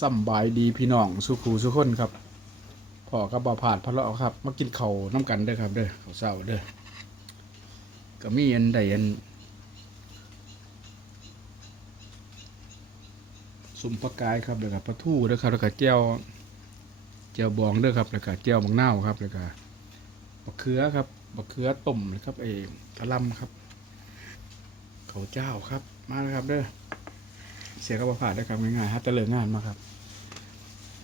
สำบายดีพี่น้องสุขูสุขคนครับพ่อกับบ่าวผาดพะเลาะครับ มากินเขาน้ำกันเด้อครับเด้อข้าวเช้าเด้อก็มีอันใดอันสุ่มปลากายครับแล้วก็ปลาทูเด้อครับแล้วก็เจียวเจียวบองเด้อครับแล้วก็เจียวบักนาครับแล้วก็บักเขือครับบักเขือต้มนะครับเออกระลำครับ เขาเจ้าครับมาเลยครับเด้อ เสียก็บ่ผ่านได้ครับง่ายๆฮะตะเลิงงานมาครับ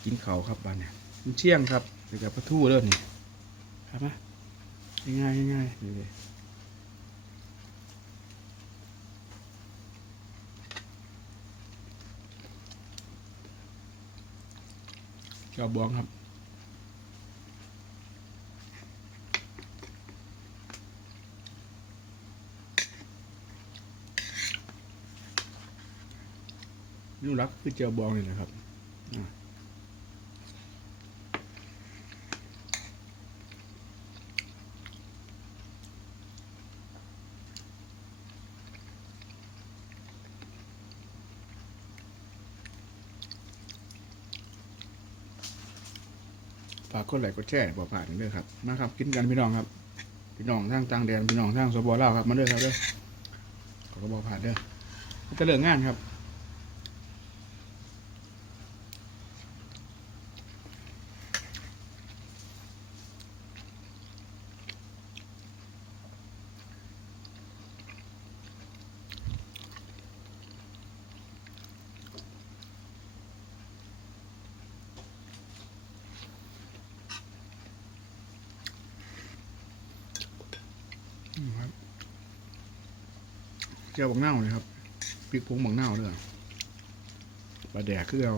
กินเขาครับบ้านเนี่ยมันเชี่ยงครับเดี๋ยวกับปลาทูเด้อนี่ครับนะง่ายๆง่ายๆนี่เลยเจ้าบองครับ นู่รักคือเจียวบองนี่นะครับฝากกดไลค์กดแชร์บอกผ่านเด้อครับ มาครับ กินกันพี่น้องครับ พี่น้องทางต่างแดนพี่น้องทางสปปลาครับ มาเด้อครับเด้อขอก็บอกผ่านเด้อจะเลิกงานครับ เจียวบักเน่าเลยครับพริกผงบักเน่าด้วยปลาแดกคือเอา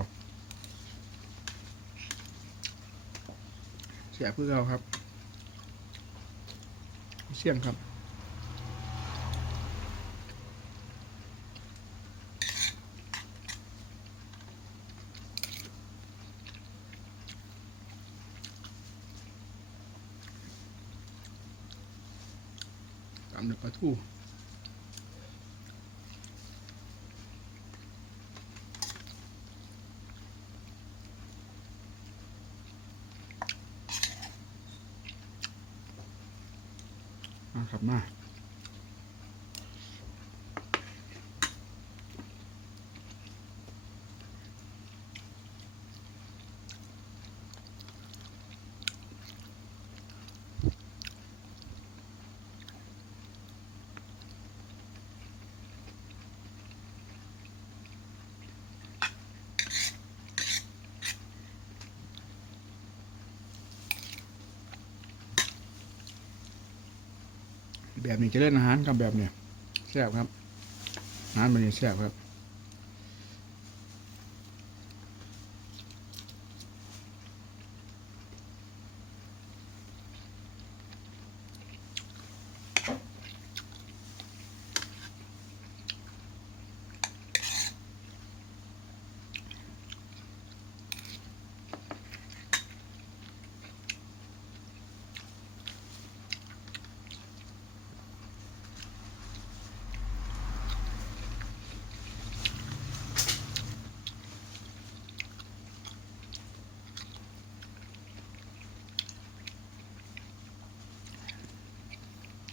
เสียบคือเอาครับ เสี่ยงครับตำเด็กปลาทู ครับมา แบบนี้จะเล่นอาหารครับแบบเนี้ยแซ่บครับอาหารมันนี่แซ่บครับ